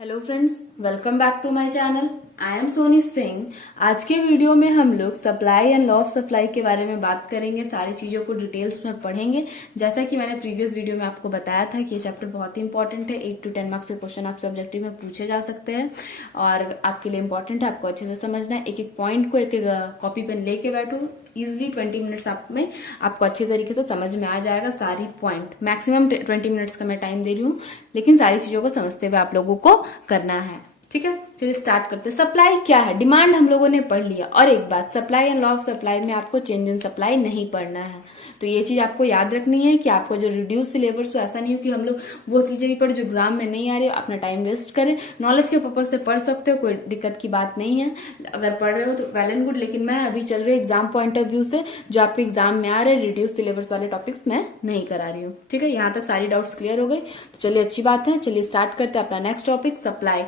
Hello friends, welcome back to my channel. I am Soni Singh. आज के video में हम लोग supply and law of supply के बारे में बात करेंगे। सारी चीजों को डिटेल्स में पढ़ेंगे। जैसा कि मैंने प्रीवियस वीडियो में आपको बताया था कि ये चैप्टर बहुत ही इंपॉर्टेंट है। 8 to 10 मार्क्स के क्वेश्चन आप सब्जेक्टिव में पूछे जा सकते हैं और आपके लिए इंपॉर्टेंट है। आपको अच्छे से समझना है। एक एक पॉइंट को एक एक कॉपी पेन लेके बैठो। इजिली 20 मिनट्स आप में आपको अच्छे तरीके से समझ में आ जाएगा। सारी पॉइंट मैक्सिमम 20 मिनट्स का मैं टाइम दे रही हूँ, लेकिन सारी चीजों को समझते हुए आप लोगों को करना है। ठीक है, चलिए स्टार्ट करते हैं। सप्लाई क्या है, डिमांड हम लोगों ने पढ़ लिया। और एक बात, supply and law of supply में आपको चेंज इन सप्लाई नहीं पढ़ना है। तो ये चीज आपको याद रखनी है कि आपको जो रिड्यूस सिलेबस हो, ऐसा नहीं हो कि हम लोग वो चीजें भी पढ़े जो एग्जाम में नहीं आ रही हो, अपना टाइम वेस्ट करें। नॉलेज के पर्पज से पढ़ सकते हो, कोई दिक्कत की बात नहीं है। अगर पढ़ रहे हो तो वेल एंड गुड, लेकिन मैं अभी चल रही हूँ एग्जाम पॉइंट ऑफ व्यू से। जो आपके एग्जाम में आ रहे हैं रिड्यूस सिलेबस वाले टॉपिक्स मैं नहीं करा रही हूँ। ठीक है, यहाँ तक सारी डाउट्स क्लियर हो गई। तो चलिए अच्छी बात है। चलिए स्टार्ट करते हैं अपना next topic, supply.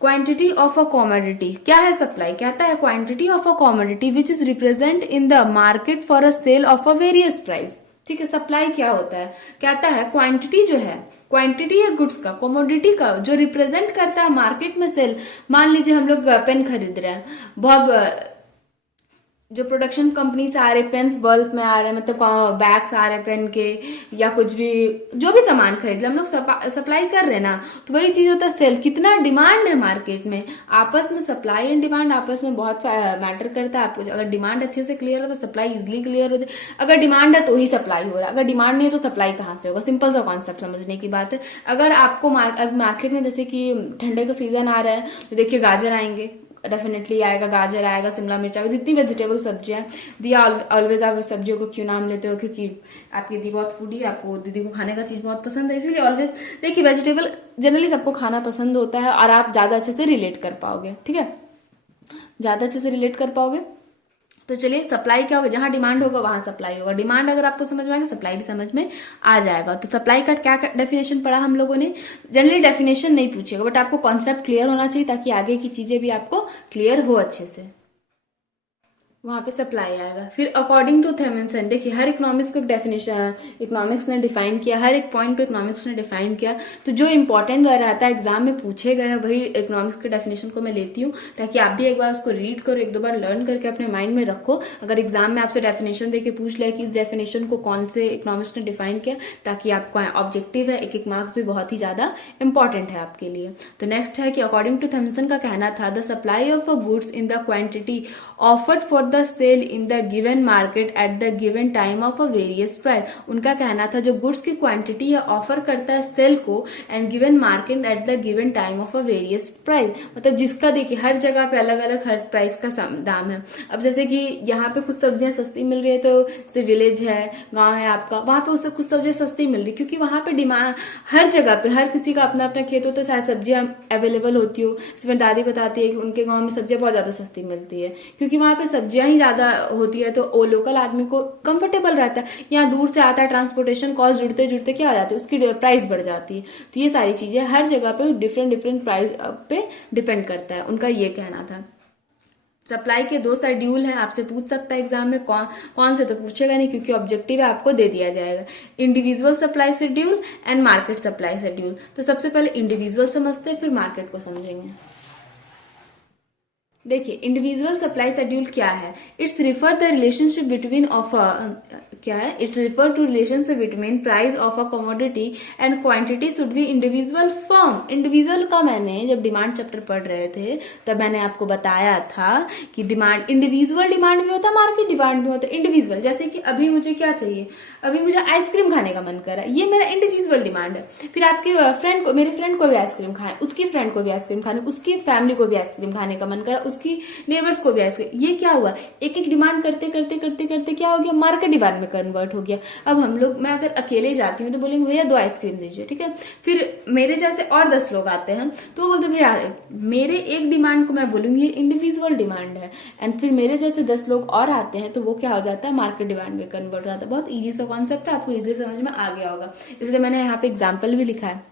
Quantity of a commodity. क्या है सप्लाई? कहता है quantity of a commodity which is represent in the market for a sale of a various price. ठीक है, सप्लाई क्या होता है? कहता है क्वांटिटी जो है, क्वांटिटी है गुड्स का, कॉमोडिटी का, जो रिप्रेजेंट करता है मार्केट में सेल। मान लीजिए हम लोग पेन खरीद रहे हैं, बहुत जो प्रोडक्शन कंपनी से आ रहे पेन्स बल्क में आ रहे हैं, मतलब बैग्स आ रहे हैं पेन के, या कुछ भी जो भी सामान खरीद रहे हम लोग सप्लाई कर रहे हैं ना, तो वही चीज होता है सेल। कितना डिमांड है मार्केट में, आपस में सप्लाई एंड डिमांड आपस में बहुत मैटर करता है। आपको अगर डिमांड अच्छे से क्लियर हो तो सप्लाई इजिली क्लियर हो जाए। अगर डिमांड है तो ही सप्लाई हो रहा है, अगर डिमांड नहीं है तो सप्लाई कहाँ से होगा? सिंपल सा कॉन्सेप्ट समझने की बात है। अगर आपको मार्केट में जैसे कि ठंडे का सीजन आ रहा है तो देखिए गाजर आएंगे, डेफिनेटली आएगा, गाजर आएगा, शिमला मिर्च आएगा, जितनी वेजिटेबल सब्जियां। दिया ऑलवेज आप सब्जियों को क्यों नाम लेते हो? क्योंकि आपकी दीदी बहुत फूडी है, आपको दीदी को खाने का चीज बहुत पसंद है, इसीलिए ऑलवेज देखिए वेजिटेबल जनरली सबको खाना पसंद होता है और आप ज्यादा अच्छे से रिलेट कर पाओगे। ठीक है, ज्यादा अच्छे से रिलेट कर पाओगे। तो चलिए सप्लाई क्या होगा, जहां डिमांड होगा वहां सप्लाई होगा। डिमांड अगर आपको समझ में आएगा, सप्लाई भी समझ में आ जाएगा। तो सप्लाई का क्या डेफिनेशन पढ़ा हम लोगों ने? जनरली डेफिनेशन नहीं पूछेगा, बट आपको कॉन्सेप्ट क्लियर होना चाहिए ताकि आगे की चीजें भी आपको क्लियर हो अच्छे से। वहां पे सप्लाई आएगा। फिर अकॉर्डिंग टू थेमेसन, देखिए हर इकोनॉमिक्स को डेफिनेशन इकोनॉमिक्स ने डिफाइन किया, हर एक पॉइंट को इकोनॉमिक्स ने डिफाइन किया। तो जो इंपॉर्टेंट रहता है एग्जाम में पूछे गए वही इकोनॉमिक्स के डेफिनेशन को मैं लेती हूँ, ताकि आप भी एक बार उसको रीड करो, एक दो बार लर्न करके अपने माइंड में रखो। अगर एग्जाम में आपसे डेफिनेशन देके पूछ लिया कि इस डेफिनेशन को कौन से इकोनॉमिक्स ने डिफाइन किया, ताकि आपको ऑब्जेक्टिव है, एक एक मार्क्स भी बहुत ही ज्यादा इंपॉर्टेंट है आपके लिए। तो नेक्स्ट है कि अकॉर्डिंग टू थेमेसन का कहना था the supply of a goods in the quantity offered for the sale in the given market at the given time of a various price. उनका कहना था जो गुड्स की क्वांटिटी है ऑफर करता है सेल को and given market at the given time of a various price, मतलब जिसका देखिए हर जगह पे अलग अलग हर प्राइस का दाम है। अब जैसे कि यहाँ पे कुछ सब्जियां सस्ती मिल रही है, तो जैसे विलेज है, गांव है आपका, वहां पे उससे कुछ सब्जियां सस्ती मिल रही है क्योंकि वहां पे डिमांड, हर जगह पे हर किसी का अपना अपना खेत होता है, शायद सब्जियां अवेलेबल होती हो। इसमें दादी बताती है कि उनके गाँव में सब्जियां बहुत ज्यादा सस्ती मिलती है क्योंकि वहां पे सब्जियां ही ज्यादा होती है, तो वो लोकल आदमी को कंफर्टेबल रहता है। यहाँ दूर से आता है, ट्रांसपोर्टेशन कॉस्ट जुड़ते जुड़ते क्या हो जाती है, उसकी प्राइस बढ़ जाती है। तो ये सारी चीजें हर जगह पे डिफरेंट डिफरेंट प्राइस पे डिपेंड करता है, उनका ये कहना था। सप्लाई के 2 शेड्यूल हैं, आपसे पूछ सकता है एग्जाम में, कौन से तो पूछेगा नहीं क्योंकि ऑब्जेक्टिव है, आपको दे दिया जाएगा। Individual supply schedule and market supply schedule. तो सबसे पहले इंडिविजुअल समझते हैं, फिर मार्केट को समझेंगे। देखिए इंडिविजुअल सप्लाई शेड्यूल क्या है? It's refer the relationship between of क्या है? It refer to relationship between price of a commodity and quantity should be individual firm. Individual का मैंने जब डिमांड चैप्टर पढ़ रहे थे तब मैंने आपको बताया था कि डिमांड, इंडिविजुअल डिमांड भी होता है, मार्केट डिमांड भी होता है। इंडिविजुअल जैसे कि अभी मुझे क्या चाहिए, अभी मुझे आइसक्रीम खाने का मन कर रहा है, ये मेरा इंडिविजुअल डिमांड है। फिर आपके फ्रेंड को, मेरे फ्रेंड को भी आइसक्रीम खाए, उसकी फ्रेंड को भी आइसक्रीम खाने, उसकी फैमिली को भी आइसक्रीम खाने का मन कर रहा है, उसकी नेबर्स को भी आइसक्रीम। ये क्या हुआ, एक एक डिमांड करते करते करते करते क्या हो गया, मार्केट डिमांड में कन्वर्ट हो गया। अब हम लोग, मैं अगर अकेले जाती हूँ तो बोलेंगे भैया 2 आइसक्रीम दीजिए, ठीक है। फिर मेरे जैसे और 10 लोग आते हैं तो वो बोलते भैया, मेरे एक डिमांड को मैं बोलूंगी इंडिविजुअल डिमांड है, एंड फिर मेरे जैसे 10 लोग और आते हैं तो वो क्या हो जाता है, मार्केट डिमांड में कन्वर्ट हो जाता है। बहुत ईजी सा कॉन्सेप्ट है, आपको इजीली समझ में आ गया होगा, इसलिए मैंने यहाँ पे एग्जाम्पल भी लिखा है।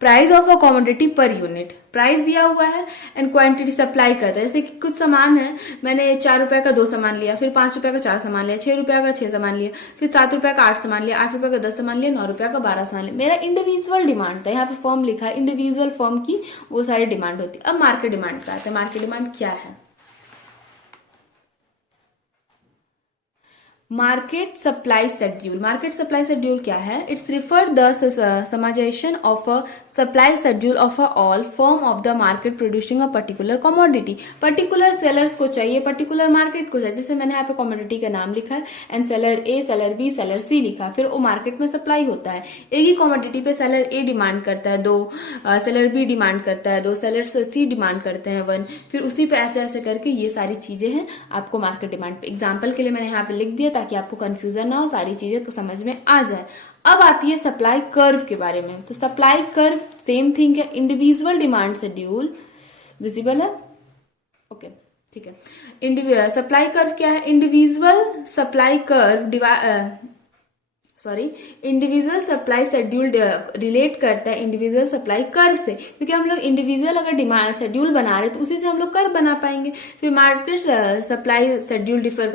Price of a commodity per unit, price दिया हुआ है एंड क्वांटिटी सप्लाई करता है। जैसे कि कुछ सामान है, मैंने 4 रुपए का 2 सामान लिया, फिर 5 रुपए का 4 सामान लिया, 6 रुपए का 6 सामान लिया, फिर 7 रुपए का 8 सामान लिया, 8 रुपए का 10 सामान लिया, 9 रुपए का 12 सामान लिया। मेरा इंडिविजुअल डिमांड था, यहाँ पे फर्म लिखा है, इंडिविजुअल फर्म की वो सारी डिमांड होती है। अब मार्केट डिमांड का आता है, मार्केट डिमांड क्या है? Market supply schedule, market supply schedule क्या है? It's refer the summarization of a supply schedule of a all firm of the market producing a particular commodity. Particular sellers को चाहिए, particular market को चाहिए। जैसे मैंने यहाँ पे कमोडिटी का नाम लिखा है and seller A, seller B, seller C लिखा, फिर वो मार्केट में सप्लाई होता है। एक ही कमोडिटी पे सेलर ए डिमांड करता है 2, सेलर बी डिमांड करता है 2, सेलर सी डिमांड करते हैं 1, फिर उसी पे ऐसे ऐसे करके ये सारी चीजें हैं आपको मार्केट डिमांड पे। एग्जाम्पल के लिए मैंने यहाँ पे लिख दिया ताकि आपको कंफ्यूजन ना हो, सारी चीजें तो समझ में आ जाए। अब आती है सप्लाई कर्व के बारे में। तो सप्लाई कर्व सेम थिंग है, इंडिविजुअल डिमांड शेड्यूल, विजिबल है? ओके, ठीक है। सप्लाई कर्व क्या है? Individual supply curve individual supply schedule relate करता है इंडिविजुअल सप्लाई कर्व से, क्योंकि हम लोग इंडिविजुअल अगर डिमांड शेड्यूल बना रहे तो उसी से हम लोग कर्व बना पाएंगे। फिर मार्केट सप्लाई शेड्यूल रिफर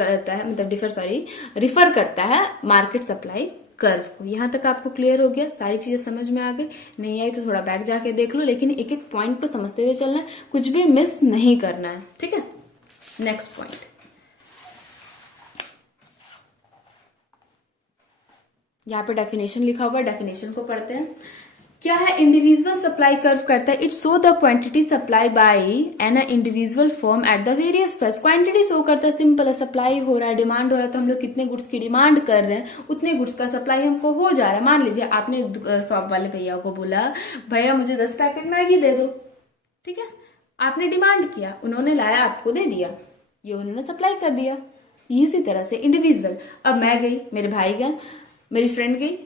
करता है मार्केट सप्लाई कर्व को। यहां तक आपको क्लियर हो गया? सारी चीजें समझ में आ गई? नहीं आई तो थोड़ा बैक जाके देख लो, लेकिन एक एक पॉइंट को समझते हुए चलना है, कुछ भी मिस नहीं करना है, ठीक है? नेक्स्ट पॉइंट, यहाँ पे डेफिनेशन लिखा हुआ है, डेफिनेशन को पढ़ते हैं। क्या है इंडिविजुअल सप्लाई कर्व? करता है it show the quantity supply bye an individual firm at the various price. Quantity show करता है, सिंपल है, सप्लाई हो रहा है, डिमांड हो रहा है, तो हम लोग कितने गुड्स की डिमांड कर रहे हैं उतने गुड्स का सप्लाई हमको हो जा रहा है। मान लीजिए आपने शॉप वाले भैया को बोला भैया मुझे 10 पैकेट मैगी दे दो, ठीक है? आपने डिमांड किया, उन्होंने लाया आपको दे दिया, ये उन्होंने सप्लाई कर दिया। इसी तरह से इंडिविजुअल, अब मैं गई, मेरे भाई गए, मेरी फ्रेंड गई,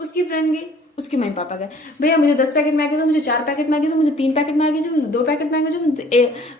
उसकी फ्रेंड गई, उसके मम्मी पापा गए, भैया मुझे 10 पैकेट मैगी दो, मुझे 4 पैकेट मैगी दो, मुझे 3 पैकेट मैगी दो, मुझे 2 पैकेट मैगी दो, मुझे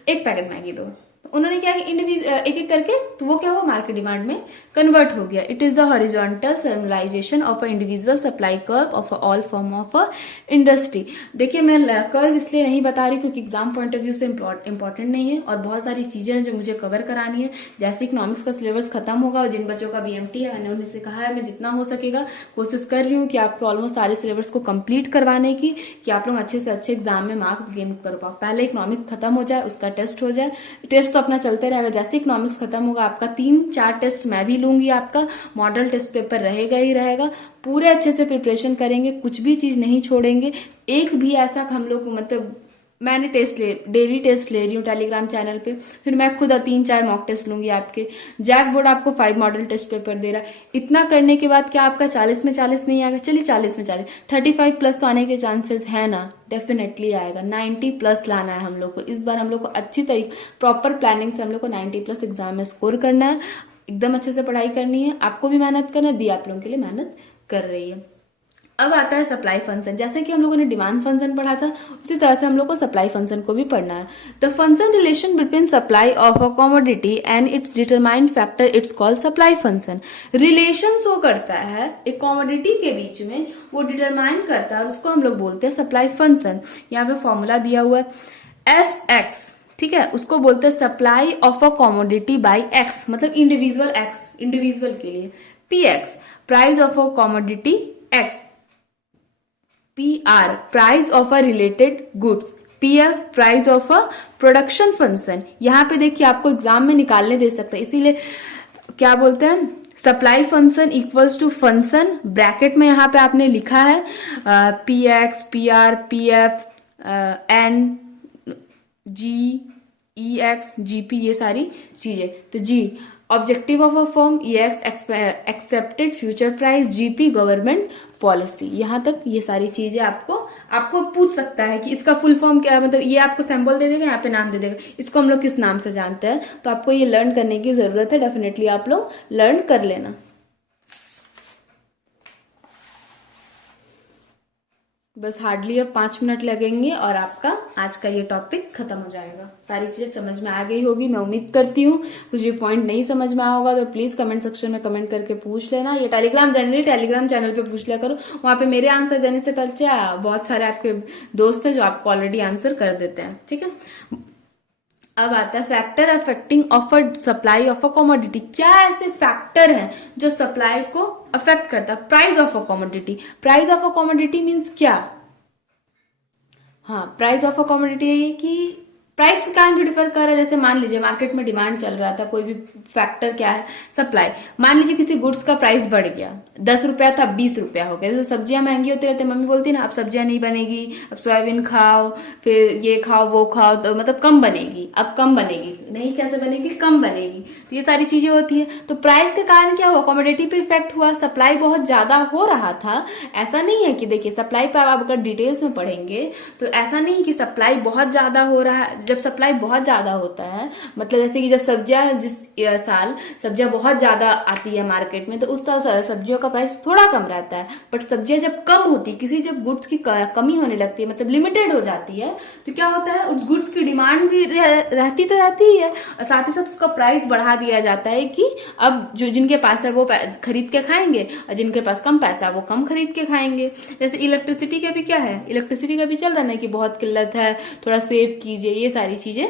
1 पैकेट मैगी दो। उन्होंने क्या किया? एक एक करके, तो वो क्या हुआ? मार्केट डिमांड में कन्वर्ट हो गया। It is the horizontal summarization of a individual supply curve of all form of a industry. देखिए मैं कर्व इसलिए नहीं बता रही क्योंकि एग्जाम पॉइंट ऑफ व्यू से इंपॉर्टेंट नहीं है, और बहुत सारी चीजें हैं जो मुझे कवर करानी है। जैसे इकोनॉमिक्स का सिलेबस खत्म होगा और जिन बच्चों का बीएमटी है, मैंने उन्हें से कहा है मैं जितना हो सकेगा कोशिश कर रही हूँ कि आपके ऑलमोस्ट सारे सिलेबस को कंप्लीट करवाने की, कि आप लोग अच्छे से अच्छे एग्जाम में मार्क्स गेन कर पाओ। पहले इकोनॉमिक्स खत्म हो जाए, उसका टेस्ट हो जाए, टेस्ट तो अपना चलते रहेगा। जैसे इकोनॉमिक्स खत्म होगा आपका 3-4 टेस्ट मैं भी लूंगी, आपका मॉडल टेस्ट पेपर रहेगा ही रहेगा। पूरे अच्छे से प्रिपरेशन करेंगे, कुछ भी चीज नहीं छोड़ेंगे। एक भी ऐसा हम लोग मतलब मैंने डेली टेस्ट ले रही हूँ टेलीग्राम चैनल पे, फिर मैं खुद 3-4 मॉक टेस्ट लूंगी आपके। जैक बोर्ड आपको 5 मॉडल टेस्ट पेपर दे रहा है। इतना करने के बाद क्या आपका 40 में 40 नहीं आएगा? चलिए 40 में 40, 35 प्लस तो आने के चांसेस है ना? डेफिनेटली आएगा। 90 प्लस लाना है हम लोग को इस बार। हम लोग को अच्छी तरीके प्रॉपर प्लानिंग से हम लोग को 90 प्लस एग्जाम में स्कोर करना है। एकदम अच्छे से पढ़ाई करनी है, आपको भी मेहनत करना है, दी आप लोगों के लिए मेहनत कर रही है। अब आता है सप्लाई फंक्शन। जैसे कि हम लोगों ने डिमांड फंक्शन पढ़ा था, उसी तरह से हम लोग को सप्लाई फंक्शन को भी पढ़ना है। The function relation between supply of a commodity and it's determined factor it's called supply function. Relation show करता है एक कमोडिटी के बीच में, वो डिटरमाइन करता है, उसको हम लोग बोलते हैं सप्लाई फंक्शन। यहाँ पे फॉर्मूला दिया हुआ है SX, ठीक है? उसको बोलते हैं supply of a commodity by X, मतलब इंडिविजुअल एक्स, इंडिविजुअल के लिए PX price of a commodity X, PR price of a related goods, PF price of a production function. यहाँ पे देखिए आपको एग्जाम में निकालने दे सकता है, इसीलिए क्या बोलते हैं supply function equals to function, bracket में यहाँ पे आपने लिखा है PX, PR, PF, N, G, EX, GP, ये सारी चीजें। तो G objective of a firm, EX accepted future price, GP government policy. यहां तक ये सारी चीजें आपको पूछ सकता है कि इसका फुल फॉर्म क्या है, मतलब ये आपको सैंपल दे देगा, यहाँ पे नाम दे देगा, इसको हम लोग किस नाम से जानते हैं। तो आपको ये लर्न करने की जरूरत है, डेफिनेटली आप लोग लर्न कर लेना। बस हार्डली अब 5 मिनट लगेंगे और आपका आज का ये टॉपिक खत्म हो जाएगा। सारी चीजें समझ में आ गई होगी मैं उम्मीद करती हूँ। कुछ भी पॉइंट नहीं समझ में आया होगा तो प्लीज कमेंट सेक्शन में कमेंट करके पूछ लेना। ये टेलीग्राम चैनल पे पूछ लिया करो, वहां पे मेरे आंसर देने से पहले बहुत सारे आपके दोस्त हैं जो आपको ऑलरेडी आंसर कर देते हैं। ठीक है, अब आता है factor affecting of a supply of a commodity. क्या ऐसे फैक्टर हैं जो सप्लाई को अफेक्ट करता है? Price of a commodity. Price of a commodity means क्या? हाँ, प्राइस ऑफ अ कमोडिटी की प्राइस के कारण जो डिफर कर रहा है, जैसे मान लीजिए मार्केट में डिमांड चल रहा था, कोई भी फैक्टर क्या है? सप्लाई। मान लीजिए किसी गुड्स का प्राइस बढ़ गया, 10 रुपया था 20 रुपया हो गया। जैसे सब्जियां महंगी होती रहती है, मम्मी बोलती है ना अब सब्जियां नहीं बनेगी, अब सोयाबीन खाओ, फिर ये खाओ वो खाओ, तो मतलब कम बनेगी, अब कम बनेगी। नहीं, कैसे बनेगी? कम बनेगी। तो ये सारी चीजें होती है। तो प्राइस के कारण क्या हुआ? कमोडिटी पे इफेक्ट हुआ, सप्लाई बहुत ज्यादा हो रहा था। ऐसा नहीं है कि देखिए सप्लाई पे आप अगर डिटेल्स में पढ़ेंगे तो ऐसा नहीं कि सप्लाई बहुत ज्यादा हो रहा है। जब सप्लाई बहुत ज्यादा होता है, मतलब जैसे कि जब सब्जियां जिस साल सब्जियां बहुत ज्यादा आती है मार्केट में, तो उस साल सब्जियों का प्राइस थोड़ा कम रहता है। बट सब्जियां जब कम होती, किसी जब गुड्स की कमी होने लगती है, मतलब लिमिटेड हो जाती है, तो क्या होता है? उस गुड्स की डिमांड भी रहती तो रहती ही है, और साथ ही साथ उसका प्राइस बढ़ा दिया जाता है कि अब जो जिनके पास है वो खरीद के खाएंगे, और जिनके पास कम पैसा है वो कम खरीद के खाएंगे। जैसे इलेक्ट्रिसिटी का भी क्या है? इलेक्ट्रिसिटी का भी चल रहा है कि बहुत किल्लत है, थोड़ा सेव कीजिए, ये सारी चीजें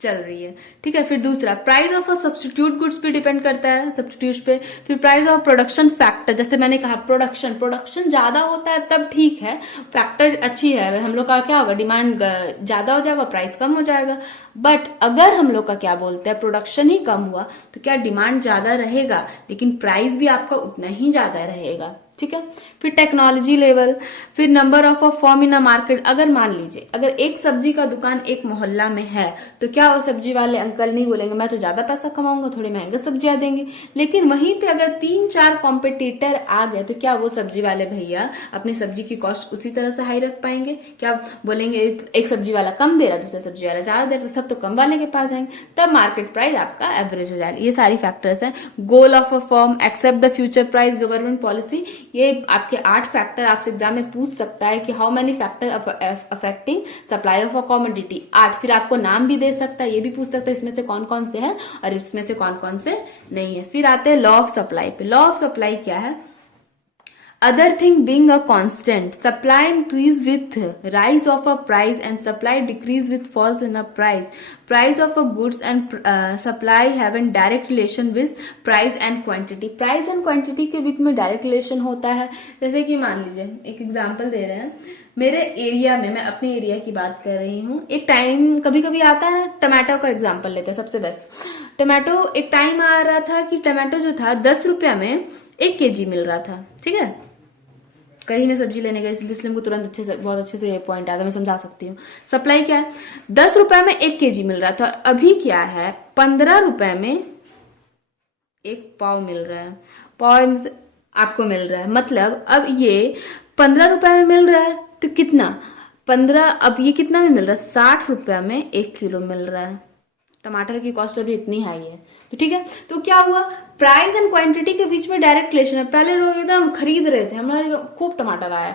चल रही है। ठीक है, फिर दूसरा price of a substitute goods पे डिपेंड करता है, सब्स्टिट्यूट पे। फिर प्राइस ऑफ प्रोडक्शन फैक्टर, जैसे मैंने कहा प्रोडक्शन ज्यादा होता है तब ठीक है, फैक्टर अच्छी है, हम लोग का क्या होगा? डिमांड ज्यादा हो जाएगा, प्राइस कम हो जाएगा। बट अगर हम लोग का क्या बोलते हैं, प्रोडक्शन ही कम हुआ तो क्या डिमांड ज्यादा रहेगा लेकिन प्राइस भी आपका उतना ही ज्यादा रहेगा। ठीक है, फिर टेक्नोलॉजी लेवल, फिर number of a firm in a market. अगर मान लीजिए अगर एक सब्जी का दुकान एक मोहल्ला में है, तो क्या वो सब्जी वाले अंकल नहीं बोलेंगे मैं तो ज्यादा पैसा कमाऊंगा, थोड़ी महंगी सब्जियां देंगे। लेकिन वहीं पे अगर 3-4 कॉम्पिटिटर आ गए, तो क्या वो सब्जी वाले भैया अपनी सब्जी की कॉस्ट उसी तरह से हाई रख पाएंगे? क्या बोलेंगे एक सब्जी वाला कम दे रहा है, दूसरा सब्जी वाला ज्यादा दे रहा है, तो सब तो कम वाले के पास जाएंगे, तब मार्केट प्राइस आपका एवरेज हो जाएगा। ये सारी फैक्टर्स है। Goal of a firm, except the future price, government policy, ये आपके 8 फैक्टर आपसे एग्जाम में पूछ सकता है कि how many factor affecting supply of a commodity. 8, फिर आपको नाम भी दे सकता है, ये भी पूछ सकता है इसमें से कौन कौन से हैं और इसमें से कौन कौन से नहीं है। फिर आते हैं लॉ ऑफ सप्लाई पे। लॉ ऑफ सप्लाई क्या है? Other thing being a constant, supply increase with rise of a price and supply decrease with falls in a price. Price of a goods and supply have a direct relation with price and quantity. Price and quantity के बीच में direct relation होता है। जैसे कि मान लीजिए एक example दे रहे हैं, मेरे एरिया में, मैं अपने एरिया की बात कर रही हूँ, एक टाइम कभी कभी आता है ना, टमाटो का एग्जांपल लेते हैं सबसे बेस्ट। टमाटो एक टाइम आ रहा था कि टमाटो जो था 10 रुपया में 1 kg मिल रहा था। ठीक है, कहीं में सब्जी लेने गए इसलिए हमको तुरंत बहुत अच्छे से ये पॉइंट आया, मैं समझा सकती हूँ। सप्लाई क्या है? 10 रुपए में 1 kg मिल रहा था, अभी क्या है? 15 रुपए में 1 पाव मिल रहा है, पाव आपको मिल रहा है। मतलब अब ये 15 रुपए में मिल रहा है तो कितना? 15, अब ये कितना में मिल रहा है? 60 रुपया में 1 किलो मिल रहा है। टमाटर की कॉस्ट अभी इतनी हाई है, तो ठीक है। तो क्या हुआ? प्राइस एंड क्वांटिटी के बीच में डायरेक्ट रिलेशन है। पहले लोग एकदम खरीद रहे थे, हमारे खूब टमाटर आया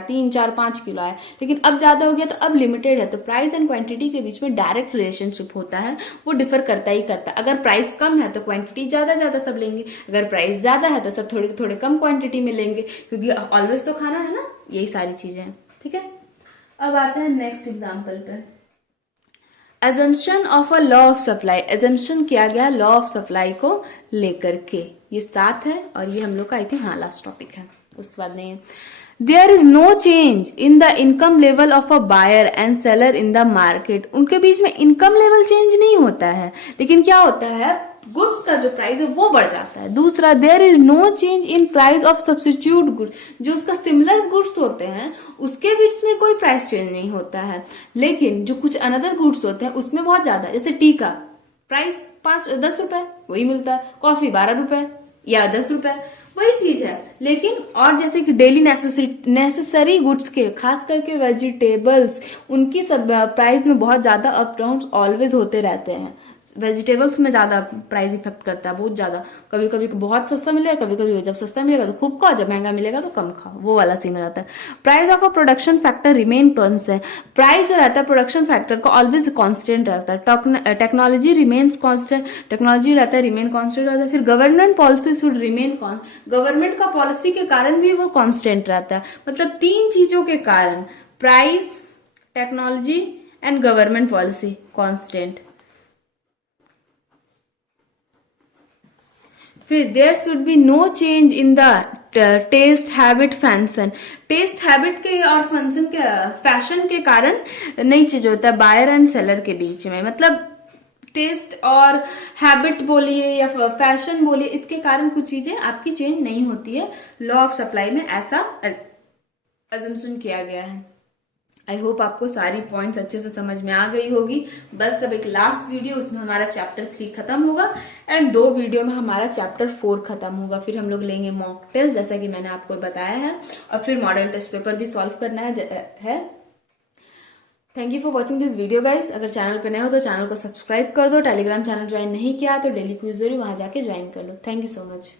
3, 4, 5 किलो आया, लेकिन अब ज्यादा हो गया तो अब लिमिटेड है। तो प्राइस एंड क्वांटिटी के बीच में डायरेक्ट रिलेशनशिप होता है, वो डिफर करता ही करता है। अगर प्राइस कम है तो क्वांटिटी ज्यादा सब लेंगे, अगर प्राइस ज्यादा है तो सब थोड़े थोड़े कम क्वांटिटी में लेंगे, क्योंकि ऑलवेज तो खाना है ना। यही सारी चीजें हैं, ठीक है। अब आते हैं नेक्स्ट एग्जाम्पल पे। Assumption of a law of supply. Assumption किया गया लॉ ऑफ सप्लाई को लेकर के। ये 7 है और ये हम लोग का आई थिंक लास्ट टॉपिक है, उसके बाद नहीं है। There is no change in the income level of a buyer and seller in the market. उनके बीच में इनकम लेवल चेंज नहीं होता है, लेकिन क्या होता है? गुड्स का जो प्राइस है वो बढ़ जाता है। दूसरा, there is no change in price of substitute goods. जो उसका सिमिलर गुड्स होते हैं उसके बीच में कोई प्राइस चेंज नहीं होता है, लेकिन जो कुछ अनदर गुड्स होते हैं उसमें बहुत ज्यादा। जैसे टी का प्राइस 10 रुपए वही मिलता है, कॉफी 12 रुपए या 10 रुपए, वही चीज है। लेकिन और जैसे कि डेली नेसेसरी गुड्स के, खास करके वेजिटेबल्स, उनकी सब प्राइस में बहुत ज्यादा अप डाउन ऑलवेज होते रहते हैं। वेजिटेबल्स में ज्यादा प्राइस इफेक्ट करता है, बहुत ज्यादा। कभी कभी बहुत सस्ता मिलेगा, कभी कभी जब सस्ता मिलेगा तो खूब खाओ, जब महंगा मिलेगा तो कम खाओ, वो वाला सीन हो जाता है। Price of a production factor remain constant. Price जो रहता है प्रोडक्शन फैक्टर का ऑलवेज कांस्टेंट रहता है। टेक्नोलॉजी रिमेन्स कांस्टेंट, टेक्नोलॉजी रहता है रिमेन कांस्टेंट रहता है। फिर government policy should remain, government का पॉलिसी के कारण भी वो कांस्टेंट रहता है। मतलब 3 चीजों के कारण, price, technology and government policy constant. फिर there should be no change in the taste habit fashion. Taste habit के और फंक्शन के, फैशन के कारण नहीं चेंज होता है बायर एंड सेलर के बीच में। मतलब टेस्ट और हैबिट बोलिए या फैशन बोलिए, इसके कारण कुछ चीजें आपकी चेंज नहीं होती है। लॉ ऑफ सप्लाई में ऐसा अजम्पशन किया गया है। आई होप आपको सारी पॉइंट्स अच्छे से समझ में आ गई होगी। बस अब एक लास्ट वीडियो, उसमें हमारा चैप्टर 3 खत्म होगा एंड 2 वीडियो में हमारा चैप्टर 4 खत्म होगा। फिर हम लोग लेंगे मॉक टेस्ट, जैसा कि मैंने आपको बताया है, और फिर मॉडल टेस्ट पेपर भी सॉल्व करना है। Thank you for watching this video guys. अगर चैनल पे नए हो तो चैनल को सब्सक्राइब कर दो। टेलीग्राम चैनल ज्वाइन नहीं किया तो डेली क्विज जरूर वहां जाके ज्वाइन कर लो। Thank you so much.